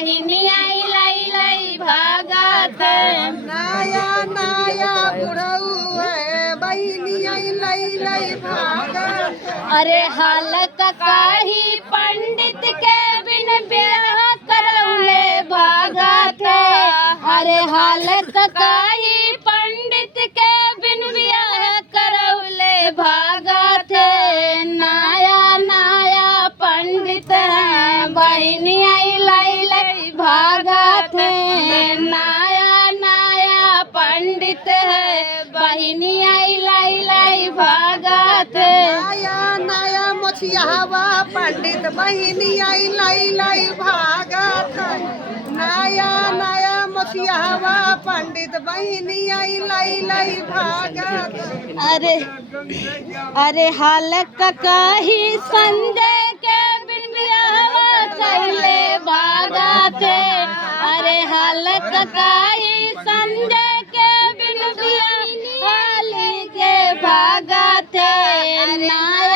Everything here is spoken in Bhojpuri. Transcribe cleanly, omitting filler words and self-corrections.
बहिनी आई लाई लाई भागत नया नया बुढ़ऊ है बहिनी आई लाई लाई भागत। अरे हाल काही पंडित के बिन ब्याह करौले भागत अरे हाल काही पंडित के बिन ब्याह करौले भागत नया नया पंडित है बहिनी आई लाई लाई भागत नया नया पंडित है बहिनी आई लाई लाई भागत नया नया मोछियावा पंडित बहिनी आई लाई लाई भागत। नया नया मोछियावा पंडित बहिनी आई लाई लाई भागत। अरे हाल काही संजय के बिन ब्याह कैले भागत अरे हाल काही संजय के बिन ब्याह के भागत नया